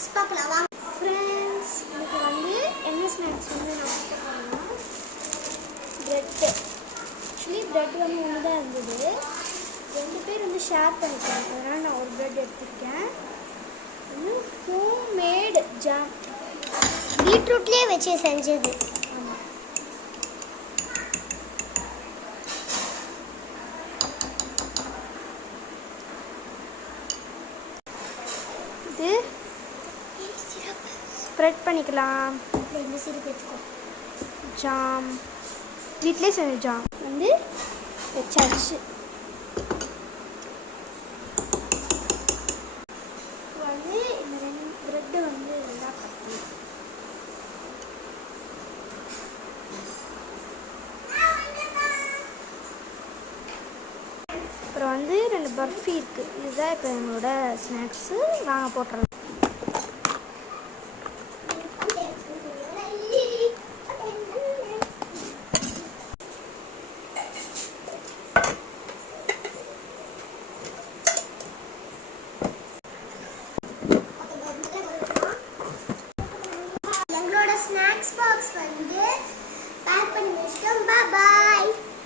Snacks பார்க்கலாம் வாங்க friends. இன்னைக்கு வந்து என்ன ஸ்நாக்ஸ் வந்து நான் பார்க்க போகிறேன்னா ப்ரெட்டு. ஆக்சுவலி ப்ரெட் வந்து ஒன்று தான் இருந்தது, 2 பேர் வந்து ஷேர் பண்ணிக்கலாம், அதனால் நான் ஒரு ப்ரெட் எடுத்துருக்கேன். வந்து ஹோம்மேடு ஜாம், பீட்ரூட்லேயே வச்சு செஞ்சது. ஆமாம், இது ஸ்ப்ரெட் பண்ணிக்கலாம். இந்த சிரப் எடுத்துக்கோ. ஜாம் வீட்டிலே செஞ்ச ஜாம் வந்து வச்சாச்சு. வந்து இந்த 2 ப்ரெட்டு வந்து நல்லா கட்டணும். அப்புறம் வந்து 2 பர்ஃபி இருக்குது. இதுதான் இப்போ எங்களோட ஸ்நாக்ஸு. வாங்க போட்டுறோம். எங்களோட ஸ்நாக்ஸ் பாக்ஸ் வந்து பேக் பண்ணி வச்சிட்டோம். பாய்.